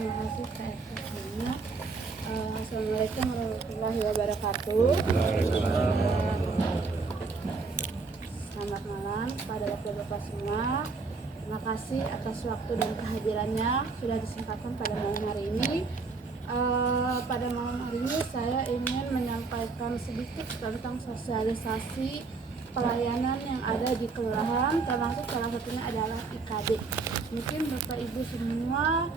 Terima kasih Kak Eka sebelumnya. Assalamualaikum warahmatullahi wabarakatuh. Selamat malam kepada Bapak-Bapak semua. Terima kasih atas waktu dan kehadirannya sudah disempatkan pada malam hari ini. Pada malam hari ini saya ingin menyampaikan sedikit tentang sosialisasi pelayanan yang ada di kelurahan, termasuk salah satunya adalah IKD. Mungkin Bapak Ibu semua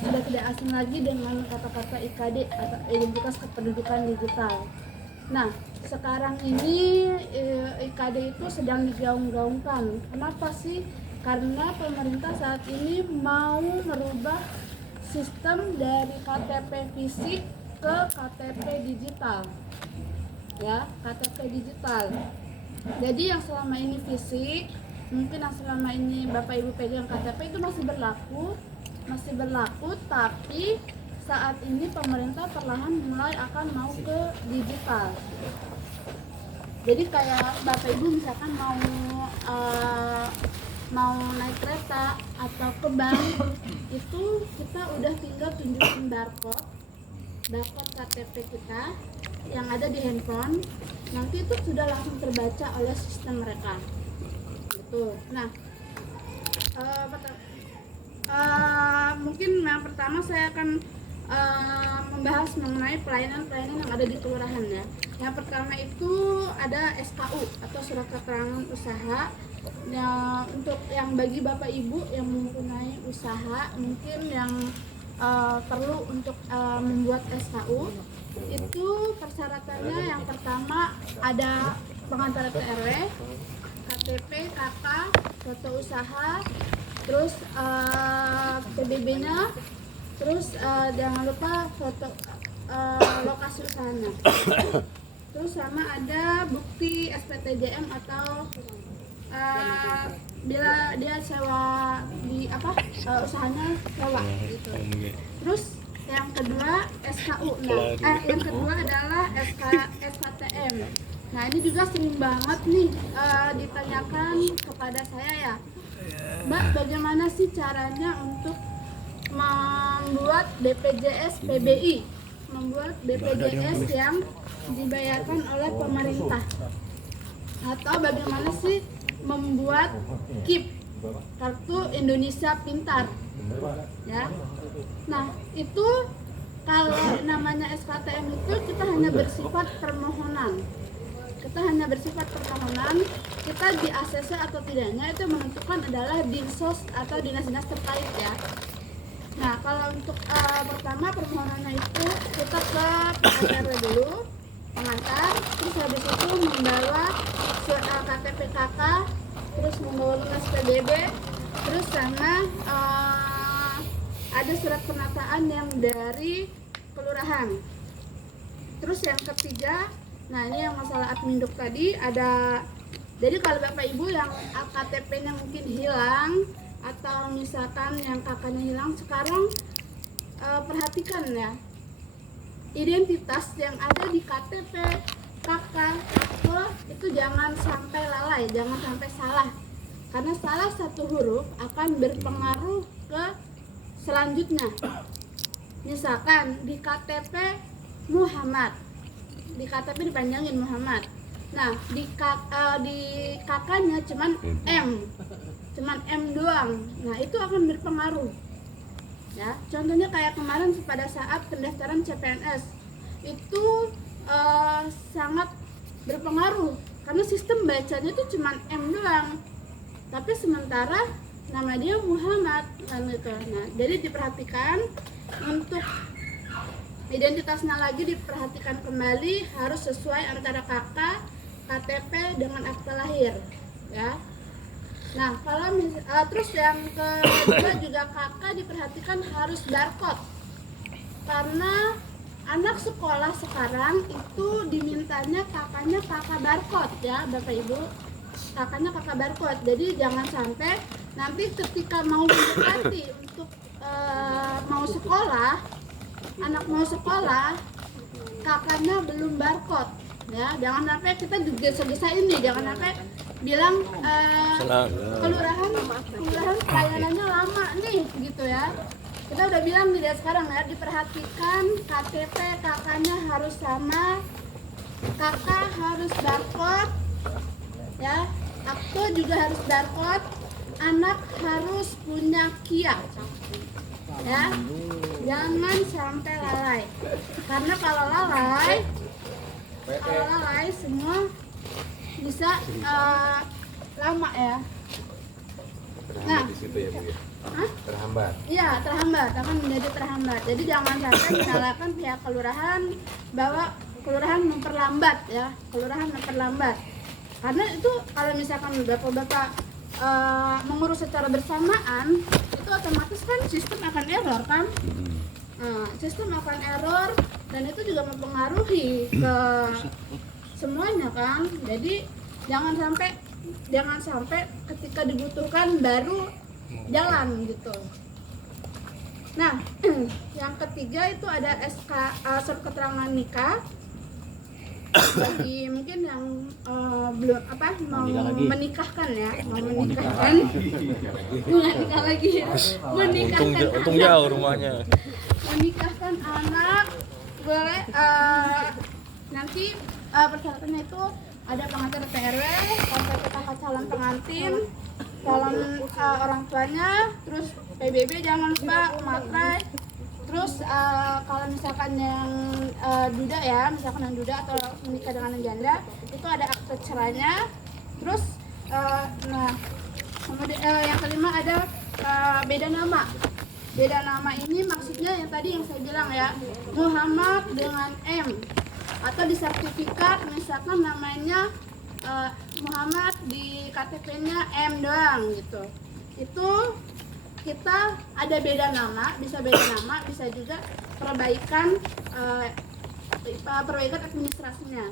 sudah tidak asing lagi dengan kata-kata IKD atau identitas kependudukan digital. Nah, sekarang ini IKD itu sedang digaung-gaungkan. Kenapa sih? Karena pemerintah saat ini mau merubah sistem dari KTP fisik ke KTP digital. Ya, KTP digital. Jadi yang selama ini fisik, mungkin yang selama ini Bapak Ibu pegang KTP itu masih berlaku, tapi saat ini pemerintah perlahan mulai akan mau ke digital. Jadi kayak Bapak Ibu misalkan mau naik kereta atau ke bank, itu kita udah tinggal tunjukin barcode KTP kita yang ada di handphone, nanti itu sudah langsung terbaca oleh sistem mereka. Betul. Nah, mungkin yang pertama saya akan membahas mengenai pelayanan-pelayanan yang ada di kelurahan ya. Yang pertama itu ada SKU atau surat keterangan usaha. Ya, untuk yang bagi Bapak Ibu yang mempunyai usaha, mungkin yang perlu untuk membuat SKU, itu persyaratannya yang pertama ada pengantar RW, KTP, KK, foto usaha, terus PBB-nya, terus jangan lupa foto lokasi usahanya. Terus sama ada bukti SPTJM atau bila dia sewa di usahanya sewa gitu. Terus yang kedua SKU. Yang kedua adalah SKTM. Nah, ini juga sering banget nih ditanyakan kepada saya ya, Mbak, bagaimana sih caranya untuk membuat BPJS PBI, membuat BPJS yang dibayarkan oleh pemerintah, atau bagaimana sih membuat KIP, Kartu Indonesia Pintar ya. Nah, itu kalau namanya SKTM itu kita hanya bersifat permohonan. Kita di ACC atau tidaknya itu menentukan adalah Dinsos atau dinas-dinas terkait ya. Nah, kalau untuk pertama permohonannya itu kita ke PRW dulu, pengantar, terus habis itu membawa KTP KK, terus membawa lunas PBB, terus sama ada surat penataan yang dari kelurahan. Terus yang ketiga, nah ini yang masalah adminduk tadi ada. Jadi kalau Bapak Ibu yang KTP-nya mungkin hilang atau misalkan yang kakaknya hilang, sekarang perhatikan ya, identitas yang ada di KTP kakak itu jangan sampai lalai, jangan sampai salah, karena salah satu huruf akan berpengaruh ke selanjutnya. Misalkan di KTP Muhammad, di KTP dipanjangin Muhammad, nah di kakaknya cuman M doang, nah itu akan berpengaruh ya. Contohnya kayak kemarin pada saat pendaftaran CPNS itu sangat berpengaruh karena sistem bacanya itu cuma M doang, tapi sementara nama dia Muhammad kan gitu. Nah, jadi diperhatikan untuk identitasnya lagi, diperhatikan kembali harus sesuai antara kakak, KTP dengan akta lahir ya. Nah, kalau terus yang kedua juga kakak diperhatikan harus barcode, karena anak sekolah sekarang itu dimintanya kakaknya kakak barcode ya Bapak Ibu, kakaknya kakak barcode. Jadi jangan sampai nanti ketika mau mendekati untuk mau sekolah, anak mau sekolah, kakaknya belum barcode ya. Jangan sampai kita digesa-gesa ini, jangan sampai bilang kelurahan pelayanannya lama nih gitu ya. kita udah bilang nih dari sekarang ya, diperhatikan KTP kakaknya harus sama, kakak harus barcode ya, akte juga harus barcode, anak harus punya KIA ya, jangan sampai lalai, karena kalau lalai semua bisa lama ya. Nah, di situ ya Bu ya. Hah? Terhambat. Iya, terhambat, akan menjadi terhambat. Jadi jangan sampai menyalahkan pihak kelurahan bahwa kelurahan memperlambat ya, kelurahan memperlambat. Karena itu kalau misalkan bapak-bapak mengurus secara bersamaan, itu otomatis kan sistem akan error kan? Sistem akan error dan itu juga mempengaruhi ke semuanya kan. Jadi jangan sampai ketika dibutuhkan baru jalan gitu. Nah, yang ketiga itu ada SK surat keterangan nikah. Bagi mungkin yang belum mau menikahkan ya, mau menikahkan, menikah lagi ya, menikahkan untung jauh rumahnya. Menikahkan anak boleh nanti persyaratannya itu ada pengantin PRW, kakak calon pengantin, calon orang tuanya, terus PBB jangan lupa, materai. Terus kalau misalkan yang duda ya, misalkan yang duda atau menikah dengan yang janda, itu ada akte cerainya. Terus nah kemudian yang kelima ada beda nama. Beda nama ini maksudnya yang tadi yang saya bilang ya, Muhammad dengan M, atau di sertifikat misalkan namanya Muhammad, di KTP-nya M doang gitu. Itu kita ada beda nama, bisa juga perbaikan administrasinya.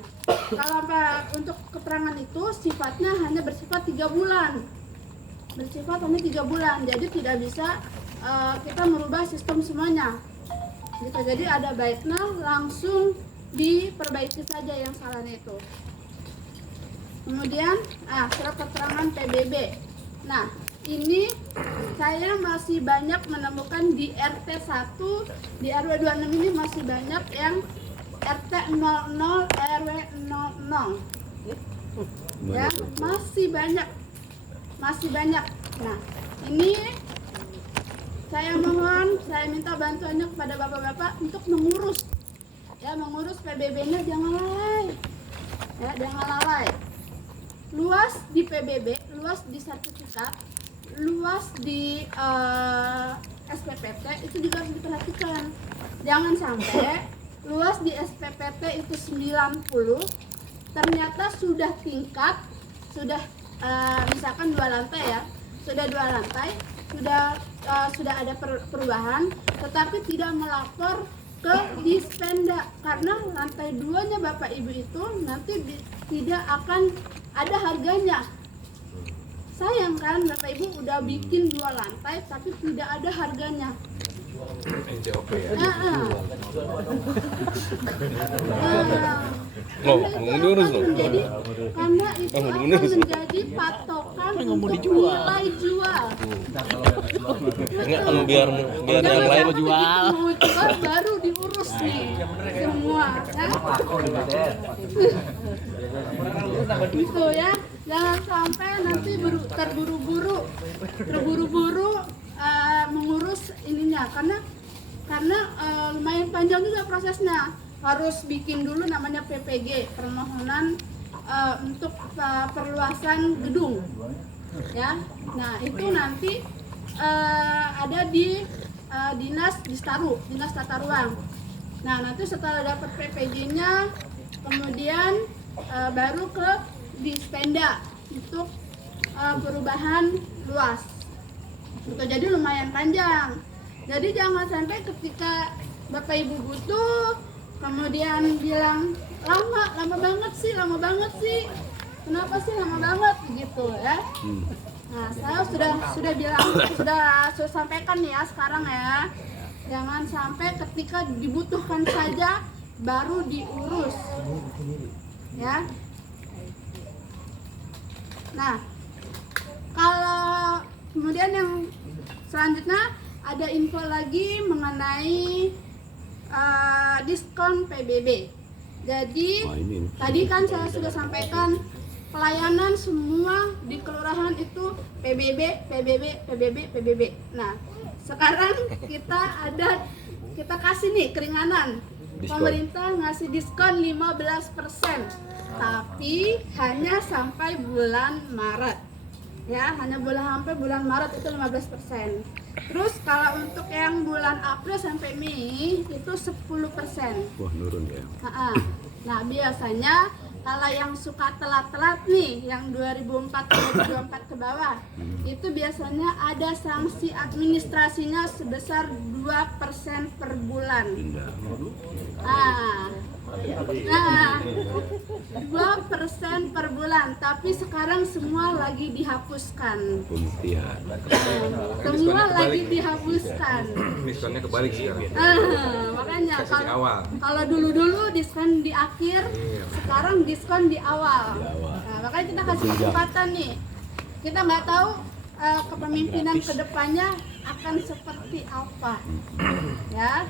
Kalau untuk keterangan itu sifatnya hanya bersifat 3 bulan. Jadi tidak bisa kita merubah sistem semuanya. Gitu. Jadi ada baiknya langsung diperbaiki saja yang salahnya itu. Kemudian surat keterangan PBB. Nah, ini saya masih banyak menemukan di RT 1, di RW 26 ini masih banyak yang RT 00 RW 00. Ya, masih banyak. Nah, ini saya minta bantuannya kepada bapak-bapak untuk mengurus PBB-nya, jangan lalai. Ya, jangan lalai. Luas di PBB, luas di sertifikat, luas di SPPT itu juga harus diperhatikan. Jangan sampai luas di SPPT itu 90, ternyata sudah tingkat, misalkan 2 lantai ya, sudah ada perubahan, tetapi tidak melapor ke Dispenda karena lantai 2-nya Bapak Ibu itu nanti tidak akan ada harganya. Sayang kan Bapak Ibu udah bikin 2 lantai tapi tidak ada harganya. NJOP ya. Karena itu akan menjadi patokan untuk nilai jual. Enggak, biar yang lain jual. Mau jual baru diurus nih semua. Gitu ya. Jangan sampai nanti terburu-buru mengurus ininya karena lumayan panjang juga prosesnya. Harus bikin dulu namanya PPG, permohonan untuk perluasan gedung ya. Nah itu nanti ada di dinas tata ruang. Nah nanti setelah dapat PPG-nya kemudian baru ke Dispenda untuk perubahan luas. Gitu, jadi lumayan panjang. Jadi jangan sampai ketika Bapak Ibu butuh kemudian bilang lama banget sih. Kenapa sih lama banget gitu ya? Nah, saya sudah bilang, sudah sampaikan ya sekarang ya. Jangan sampai ketika dibutuhkan saja baru diurus. Ya. Nah, kalau kemudian yang selanjutnya ada info lagi mengenai diskon PBB. Jadi tadi kan saya sudah sampaikan pelayanan semua di kelurahan itu PBB, PBB, PBB, PBB. Nah, sekarang kita kasih nih keringanan. Pemerintah ngasih diskon 15%, tapi hanya sampai bulan Maret. Ya, hanya sampai bulan Maret itu 15%. Terus kalau untuk yang bulan April sampai Mei itu 10%. Wah, nurun ya. Nah, biasanya kalau yang suka telat-telat nih, yang 2024 ke bawah, itu biasanya ada sanksi administrasinya sebesar 2% per bulan. Nah, 2% per bulan, tapi sekarang semua lagi dihapuskan. Pembuktian. Semua lagi dihapuskan. Diskonnya kebalik sekarang. Makanya Kasih di awal. kalau dulu diskon di akhir, sekarang diskon di awal. Nah, makanya kita kasih kesempatan nih. Kita nggak tahu kepemimpinan kedepannya akan seperti apa, ya.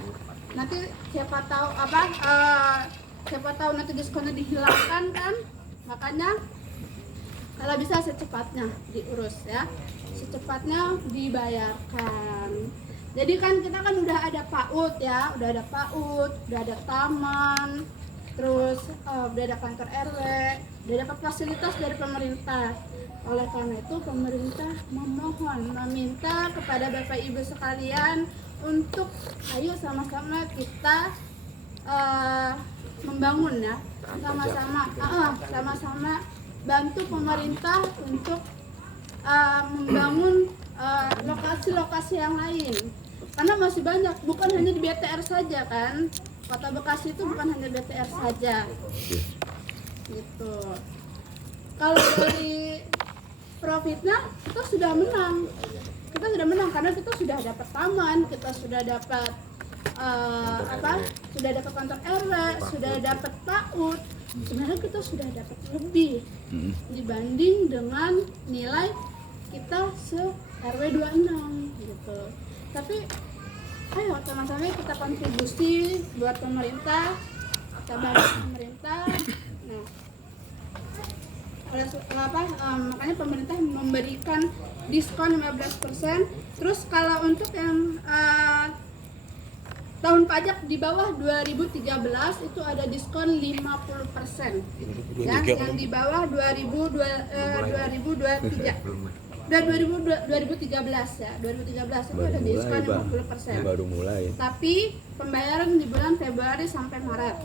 Nanti siapa tahu nanti diskonnya dihilangkan kan, makanya kalau bisa secepatnya diurus ya, secepatnya dibayarkan. Jadi kan kita kan udah ada PAUD ya, udah ada taman, terus udah ada kantor RW, udah dapat fasilitas dari pemerintah. Oleh karena itu pemerintah meminta kepada Bapak Ibu sekalian untuk ayo sama-sama kita membangun ya, sama-sama bantu pemerintah untuk membangun lokasi-lokasi yang lain, karena masih banyak, bukan hanya di BTR saja kan. Kota Bekasi itu bukan hanya BTR saja gitu. Kalau dari profitnya kita sudah menang karena kita sudah dapat taman, kita sudah dapat sudah dapat kantor RW, sudah dapat PAUD. Sebenarnya kita sudah dapat lebih dibanding dengan nilai kita RW 26 gitu. Tapi ayo sama-sama kita kontribusi buat pemerintah, kita bantu pemerintah. Nah, makanya pemerintah memberikan diskon 15%. Terus kalau untuk yang tahun pajak di bawah 2013 itu ada diskon 50%. Ya, yang di bawah 2013 ya, 2013 itu ada diskon 50%. Baru mulai. Tapi pembayaran di bulan Februari sampai Maret.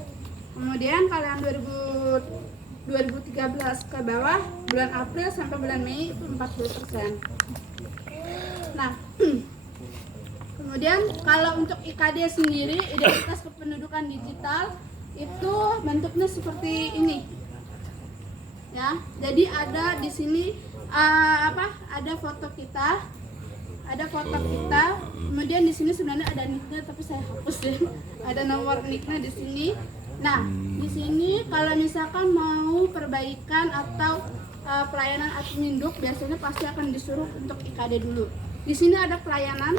Kemudian kalau yang 2013 ke bawah, bulan April sampai bulan Mei itu 40%. Nah, kemudian kalau untuk IKD sendiri, identitas kependudukan digital, itu bentuknya seperti ini. Ya, jadi ada di sini ada foto kita, kemudian di sini sebenarnya ada nicknya tapi saya hapus ya. Ada nomor nicknya di sini. Nah, di sini kalau misalkan mau perbaikan atau pelayanan adminduk, biasanya pasti akan disuruh untuk IKD dulu. Di sini ada pelayanan.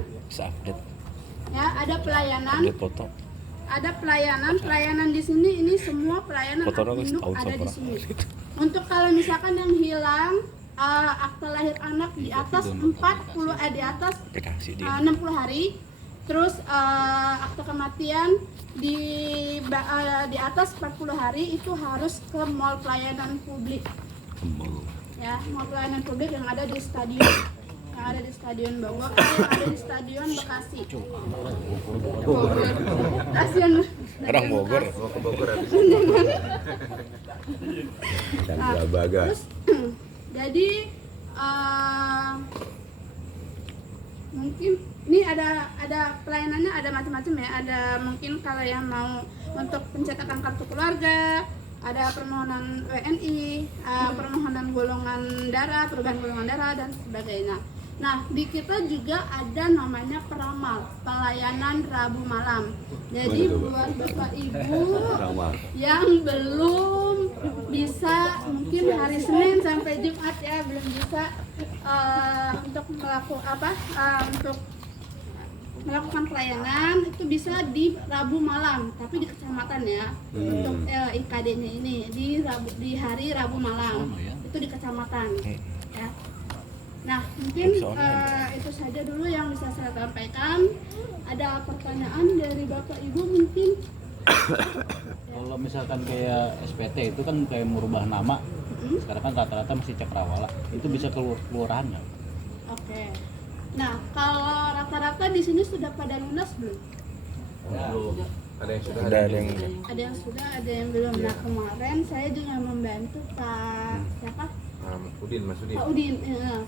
Ya, ada pelayanan. Ada pelayanan di sini, ini semua pelayanan adminduk ada di sini. Untuk kalau misalkan yang hilang akte lahir anak di atas 60 hari, terus akte kematian di atas 40 hari itu harus ke mall pelayanan publik. Ya, mall pelayanan publik yang ada di stadion. Yang ada di Stadion Bogor, yang ada di Stadion Bekasi. Stasiun Orang Bogor. Mau ke Bogor habis. Terus, jadi mungkin ini ada pelayanannya ada macam-macam ya. Ada mungkin kalau yang mau untuk pencetakan kartu keluarga, ada permohonan WNI, permohonan golongan darah, perubahan golongan darah dan sebagainya. Nah, di kita juga ada namanya peramal, pelayanan Rabu malam. Jadi buat Bapak Ibu yang belum bisa, mungkin hari Senin sampai Jumat ya, belum bisa untuk melakukan untuk melakukan pelayanan itu bisa di Rabu malam, tapi di kecamatan ya. Untuk IKD-nya ini di hari Rabu malam. Itu di kecamatan. Ya. Nah, mungkin itu saja dulu yang bisa saya sampaikan. Ada pertanyaan dari Bapak Ibu mungkin? Kalau misalkan kayak SPT itu kan kayak merubah nama, sekarang kan rata-rata masih Cakrawala, itu bisa kelurahan nggak? Oke. Nah, kalau rata-rata di sini sudah pada lunas belum? Ada yang sudah, Ada yang Ada yang sudah, ada yang belum. Nah, kemarin saya juga membantu Pak siapa? Udin, Mas Udin. Pak Udin,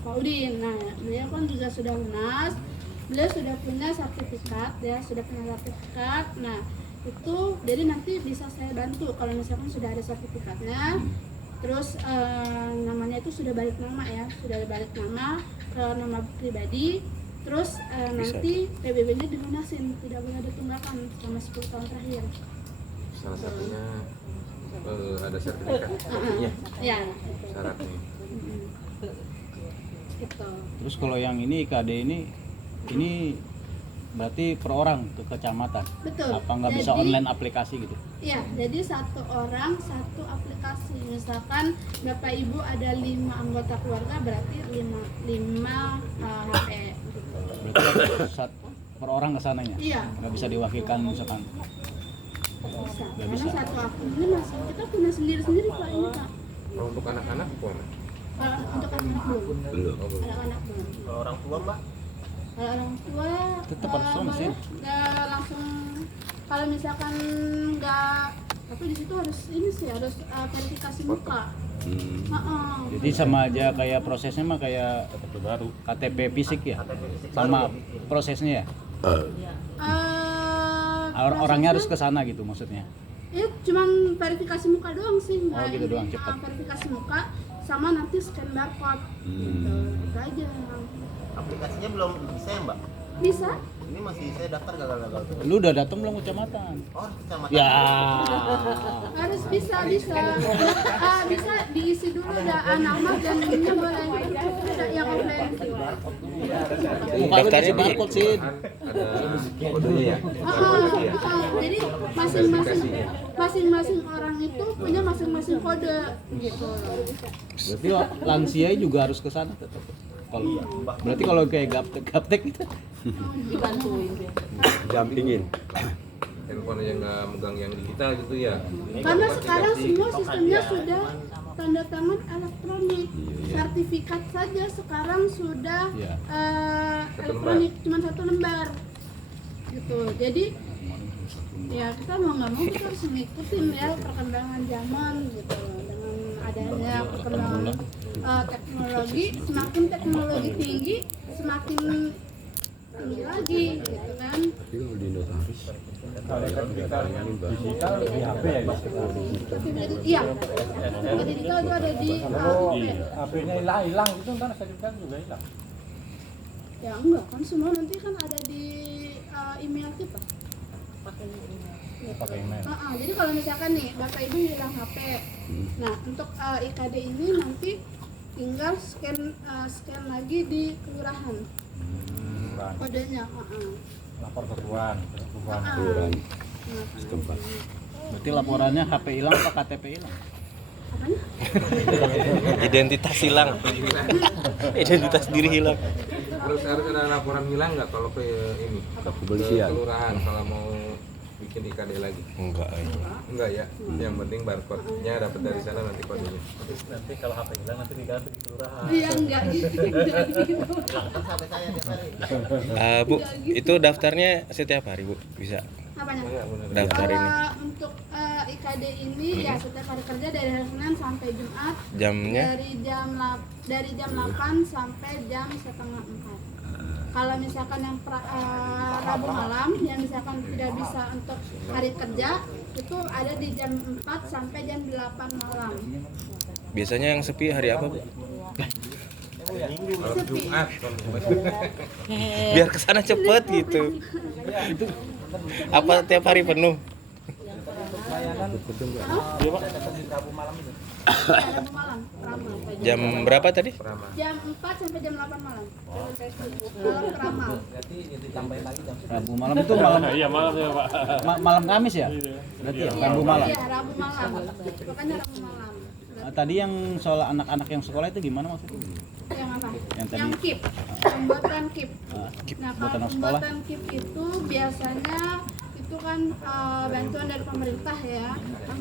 Pak Udin. Nah, beliau kan juga sudah lunas. Beliau sudah punya sertifikat, ya, sudah punya sertifikat. Nah, itu jadi nanti bisa saya bantu kalau misalkan sudah ada sertifikatnya. Terus namanya itu sudah balik nama ya, sudah balik nama ke nama pribadi. Terus nanti PBB-nya dilunasin, tidak boleh ada tunggakan selama 10 tahun terakhir. Salah satunya ada sertifikat. Ya, Syaratnya. gitu. Terus kalau yang ini IKD ini berarti per orang ke kecamatan? Betul. Apa nggak bisa Jadi, online aplikasi gitu? Iya, jadi satu orang satu aplikasi. Misalkan Bapak Ibu ada 5 anggota keluarga, berarti 5 HP. Gitu. Berarti per orang ke sananya? Iya. Nggak bisa diwakilkan misalkan? Bisa. Nggak Karena bisa. satu akun ini masih kita punya sendiri-sendiri Pak ini Pak. Kalau untuk anak-anak gimana? Untuk anak belum. Belum. Anak-anak belum. Kalau orang tua Mbak, Kalau orang tua Tetap harus langsung sih. nggak langsung. Kalau misalkan nggak, tapi di situ harus ini sih harus verifikasi muka. Jadi sama aja kayak prosesnya mah kayak KTP fisik ya? Sama prosesnya ya? Orangnya harus ke sana gitu maksudnya? Ya cuman verifikasi muka doang sih. Oh, gitu doang, cepat. Verifikasi muka sama nanti scan barcode. Gitu. Itu aja. aplikasinya belum bisa ya Mbak? Bisa? Ini masih saya daftar gagal-gagal tuh. Lu udah datang belum ke kecamatan? Oh, kecamatan. Ya. Harus bisa. Bisa diisi dulu nama dan ini boleh ada yang offline. Muka lu dikasih barcode sih. Ada kodenya ya. Jadi masing-masing orang itu punya masing-masing kode gitu. Berarti lansia juga harus ke sana tetap. Berarti kalau kayak gaptek gitu. dampingin. Handphone yang nggak megang yang digital gitu ya. Karena sekarang semua sistemnya sudah tanda tangan elektronik. Sertifikat saja sekarang sudah Iya. Elektronik, cuma 1 lembar. Gitu. Jadi ya kita mau nggak mau kita harus ngikutin ya perkembangan zaman gitu. Dengan adanya perkembangan teknologi, semakin teknologi tinggi, semakin tinggi lagi gitu kan. Tapi kalau di notaris Sertifikat iya. Sertifikat digital itu ada di HP. HP-nya hilang itu kan sertifikat juga hilang. Ya enggak kan semua nanti kan ada di email kita. Pakai email. Jadi kalau misalkan nih Bapak Ibu hilang HP, nah untuk IKD ini nanti tinggal scan lagi di kelurahan kodenya. Lapor ke tuan. setempat. Berarti laporannya HP hilang apa KTP hilang? Apanya? Identitas hilang. Identitas diri hilang. Harus ada laporan hilang nggak kalau ke ini? Kepolisian. Ke kelurahan kalau mau bikin IKD lagi. Enggak. Enggak ya. Yang penting barcode-nya dapat dari sana nanti kodenya. Nanti kalau HP hilang nanti diganti di kelurahan. Iya enggak gitu. Enggak gitu. Kan sampai saya tiap hari. Bu, itu daftarnya setiap hari, Bu? Bisa Apanya? Iya benar. daftar ini. Untuk IKD ini ya setiap hari kerja dari hari Senin sampai Jumat Jamnya dari jam 8 sampai jam setengah 4. Kalau misalkan yang Rabu malam yang misalkan tidak bisa untuk hari kerja itu ada di jam 4 sampai jam 8 malam. biasanya yang sepi hari apa, Bu? Kalau Jumat Biar kesana cepet gitu. Apa tiap hari penuh? layanan Rabu malam itu. Rabu malam, Ramal. Jam berapa tadi? Peramal. Jam 4 sampai jam 8 malam. Malam ke Ramal. Berarti ditambahin lagi jam Rabu malam itu malam. Iya malam ya Pak. Malam Kamis ya? Berarti ya Rabu malam. Iya, Rabu malam. Makanya Rabu malam. Tadi yang soal anak-anak yang sekolah itu gimana maksudnya? Yang apa? Yang tadi. Yang KIP. Pembuatan KIP. Nah, Buat kalau anak sekolah. pembuatan KIP itu biasanya itu kan bantuan dari pemerintah ya.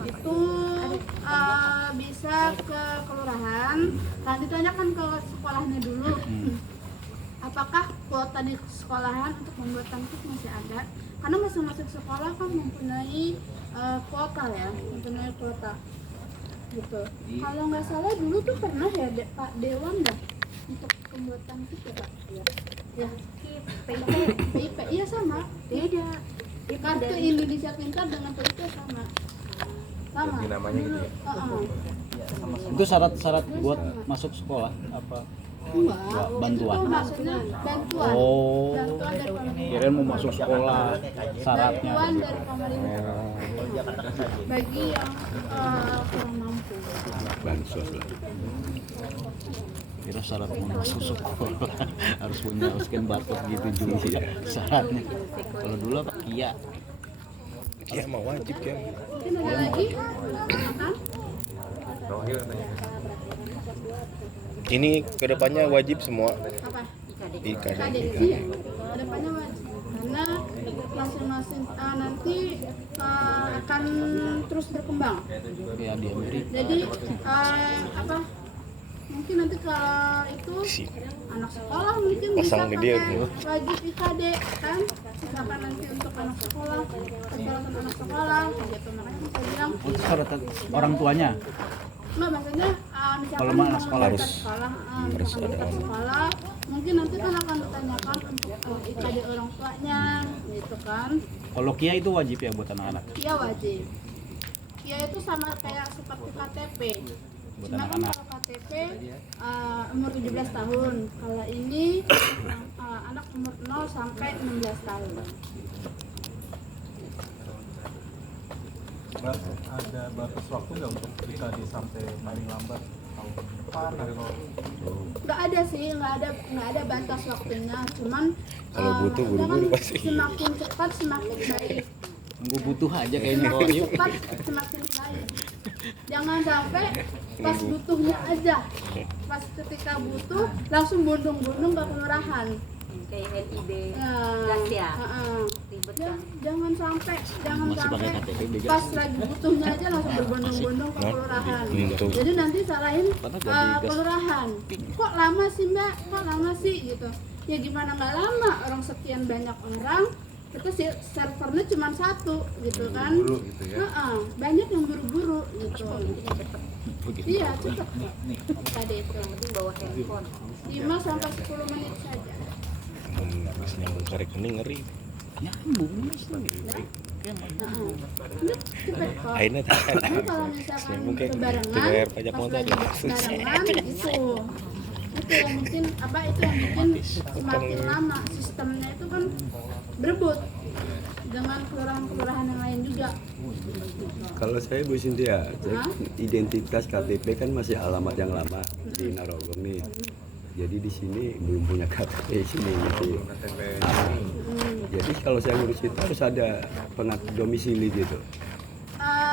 Itu bisa ke kelurahan. Nah, ditanyakan ke sekolahnya dulu. Apakah kuota di sekolahan untuk pembuatan KIP masih ada? Karena masing-masing sekolah kan mempunyai kuota ya, mempunyai kuota. Gitu. Kalau nggak salah dulu tuh pernah ya Pak Dewan dah untuk pembuatan KIP ya Pak. Ya. PIP iya sama. Beda. Kartu Indonesia Pintar dengan PIP sama. Sama. Lebih namanya gitu ya. Itu syarat-syarat buat masuk sekolah apa? Enggak. Bantuan. Itu maksudnya bantuan. Oh. Bantuan dari pemerintah. Kirain mau masuk sekolah syaratnya. Bantuan dari pemerintah. Bagi yang kurang mampu. Bansos lah. Kira syarat mau masuk sekolah harus punya scan barcode gitu juga syaratnya. Kalau dulu apa? Iya. Ya mau wajib ya. Mungkin ada lagi? Kan? Rohil katanya. Ini kedepannya wajib semua Apa? IKD. Iya, kedepannya wajib karena masing-masing nanti akan terus berkembang. Kayak di Amerika. Jadi apa? Mungkin nanti kalau itu anak sekolah mungkin bisa Pasang media pakai gitu. wajib IKD kan? Misalkan nanti untuk anak sekolah, persyaratan anak sekolah, gitu. Makanya bisa bilang Oh, itu syarat orang tuanya. nggak maksudnya misalkan Kalau mau anak mau sekolah berangkat sekolah, misalkan berangkat sekolah, mungkin nanti kan akan ditanyakan untuk IKD orang tuanya, gitu kan? Kalau KIA itu wajib ya buat anak-anak. Iya wajib. Iya itu sama kayak seperti KTP. Buat Cuma kan anak-anak. kalau KTP umur 17 tahun. Kalau ini anak umur 0 sampai 16 tahun. Ada batas waktu nggak untuk BKD sampai paling lambat tahun depan atau Nggak ada sih, nggak ada batas waktunya. Cuman Kalau butuh buru-buru jangan pasti. semakin cepat semakin baik. Gue butuh aja kayaknya kok. Semakin Yuk. cepat semakin baik. Jangan sampai pas butuhnya aja. Pas ketika butuh langsung bondong-bondong ke kelurahan. kayak NIB Nah, gas ya ribet kan. Jangan sampai Masih pakai KTP beda. pas lagi butuhnya aja langsung berbondong-bondong ke kelurahan. Untuk Jadi nanti salahin Padahal jadi gas. kelurahan. Kok lama sih Mbak? Kok lama sih gitu? Ya gimana nggak lama? Orang sekian banyak orang, kita sih servernya cuma satu gitu kan? Buru gitu ya. Banyak yang buru-buru gitu. Begitu. Iya cepet tadi itu. Penting bawa handphone 5 sampai 10 menit saja. pas nyambung ke rekening ngeri. Nyambung mas. Ini cepet kok. Akhirnya Tapi kalau misalkan nyambung kayak barengan, bayar pajak pas motor. lagi barengan itu yang bikin apa itu yang bikin semakin lama sistemnya itu kan berebut dengan kelurahan-kelurahan yang lain juga. Kalau saya Bu Cynthia, Hah? identitas KTP kan masih alamat yang lama di Narogong nih. Jadi di sini belum punya KTP sini gitu. KTP. Jadi kalau saya ngurus itu harus ada pengatur domisili gitu.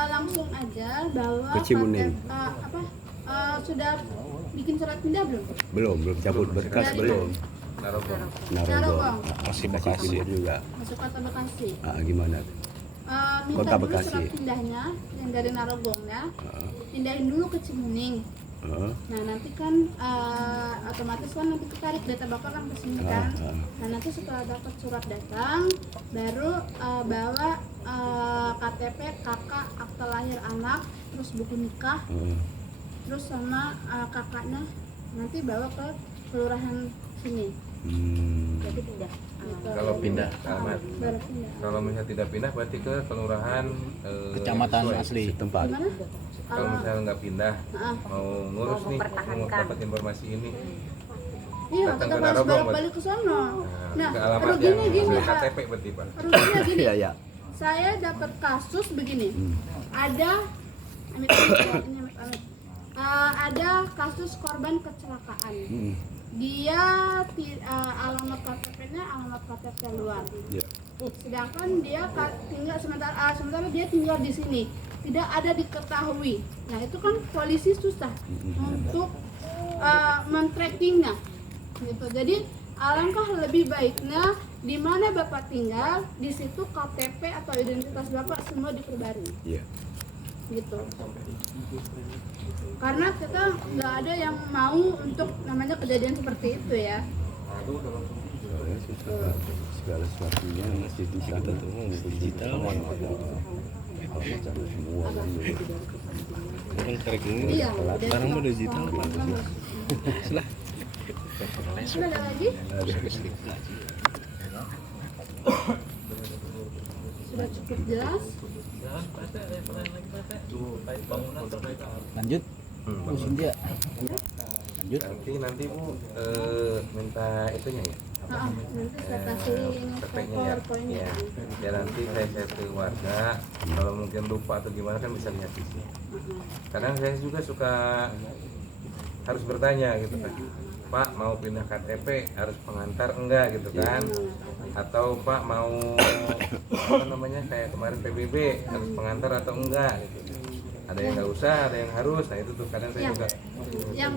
Langsung aja bawa Ke Cimuneng. sudah bikin surat pindah belum? Belum cabut berkas Dari belum. Narogong. Narogong. Narogong. Masih Bekasi Bekasi. Timur juga. Masuk kota Bekasi. Gimana? Minta Kota dulu Bekasi. surat pindahnya yang dari Narogongnya, pindahin dulu ke Cimuning. Nah nanti kan otomatis kan nanti ketarik data bapak kan ke sini kan. Nah nanti setelah dapat surat datang, baru bawa KTP, kakak, akte lahir anak, terus buku nikah, terus sama kakaknya nanti bawa ke kelurahan sini. jadi pindah Gitu. Kalau pindah alamat. Baru pindah. Kalau misalnya tidak pindah berarti ke kelurahan Kecamatan sesuai. asli. Tempat. Gimana? Kalau misalnya nggak pindah, Ah. mau ngurus nih, mau mempertahankan. dapat informasi ini, Iya, Datang kita ke harus Narogong, balik ke sono. Nah, ke alamat ruginya yang gini sesuai Pak. KTP berarti Pak. Ruginya gini. Iya ya. saya dapat kasus begini. Ada amit-amit. Ada kasus korban kecelakaan. Dia alamat KTP-nya alamat KTP luar. Ya. Sedangkan dia tinggal sementara dia tinggal di sini, tidak ada diketahui. Nah itu kan polisi susah untuk men-trackingnya, gitu. Jadi alangkah lebih baiknya di mana bapak tinggal, di situ KTP atau identitas bapak semua diperbarui, Iya. gitu. Karena kita nggak ada yang mau untuk namanya kejadian seperti itu ya. Soalnya susah, segala sesuatunya masih dicatat digital semua kan dulu. orang ke rekening Iya. sekarang udah digital pak setelah Sudah ada lagi? Sudah cukup jelas? Lanjut. Bu Cynthia. Lanjut. Nanti Bu minta itunya ya. Nanti saya kasih ini PP-nya ya. PowerPoint-nya. Ya nanti saya share ke warga. Kalau mungkin lupa atau gimana kan bisa lihat di sini. Kadang saya juga suka harus bertanya gitu kan. Pak mau pindah KTP harus pengantar enggak gitu kan? Atau Pak mau apa namanya kayak kemarin PBB harus pengantar atau enggak gitu. Ada yang nggak usah, ada yang harus. Nah itu tuh kadang saya juga Yang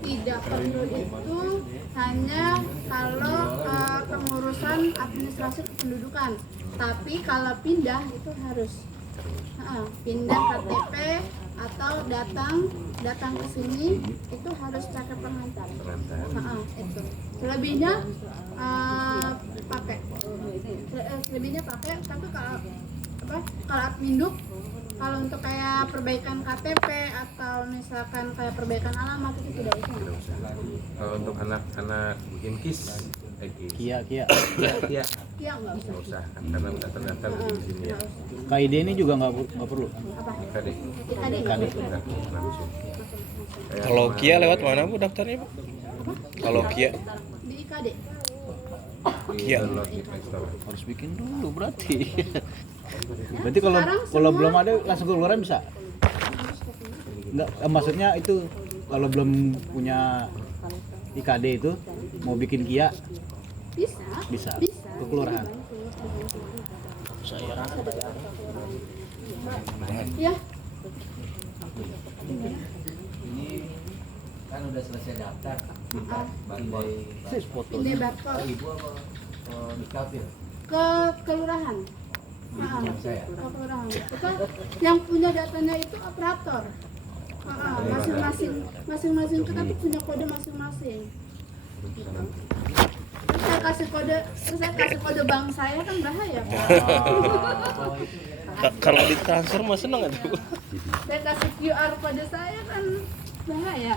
tidak perlu itu hanya kalau pengurusan administrasi kependudukan. Tapi kalau pindah itu harus pindah KTP atau datang ke sini itu harus pakai pengantar. Itu. Selebihnya pakai. Selebihnya pakai. Tapi kalau adminduk, kalau untuk kayak perbaikan KTP atau misalkan kayak perbaikan alamat itu tidak usah. kalau untuk anak-anak bikin KIS, Kia. ya Iya nggak usah. nggak usah kan karena udah terdaftar di sini ya. KID ini juga nggak perlu. Apa? Tadi IKD. langsung. Kayak kalau kemarin Kia lewat mana Bu daftarnya Bu kalau Kia Di IKD. di Kia. download di Play Store. Harus bikin dulu berarti. Berarti kalau Sekarang belum ada langsung keluaran bisa? Enggak, maksudnya itu kalau belum punya IKD itu mau bikin Kia Bisa. ke kelurahan. Ya. Ini kan udah selesai daftar. Sis foto. Pindah barcode Ibu apa di kafir? ke kelurahan. Ke kelurahan. Kita yang punya datanya itu operator. Masing-masing kita tuh punya kode masing-masing. Terus saya kasih kode bank saya kan bahaya. kalau ditransfer mah seneng nggak tuh Saya kasih QR kode saya kan bahaya.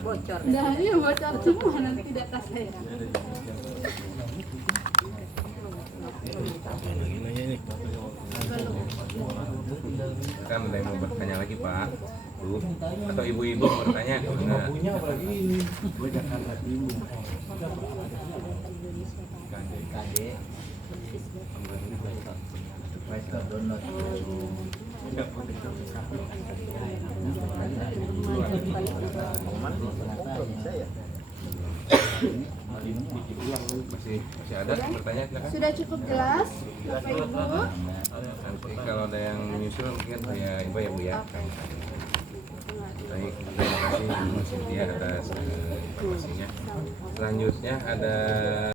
Bocor. Nah ini bocor semua nanti data saya. lagi nanya nih Kan ada yang mau bertanya lagi Pak, Bu, atau ibu-ibu mau bertanya? Enggak. KD. Play Store download. Bisa ya? Masih ada bertanya silakan. Sudah cukup jelas, Bapak Ibu? Nanti kalau ada yang menyusul mungkin saya ibu ya Bu ya. Baik, terima kasih Bu Cynthia atas informasinya. Selanjutnya ada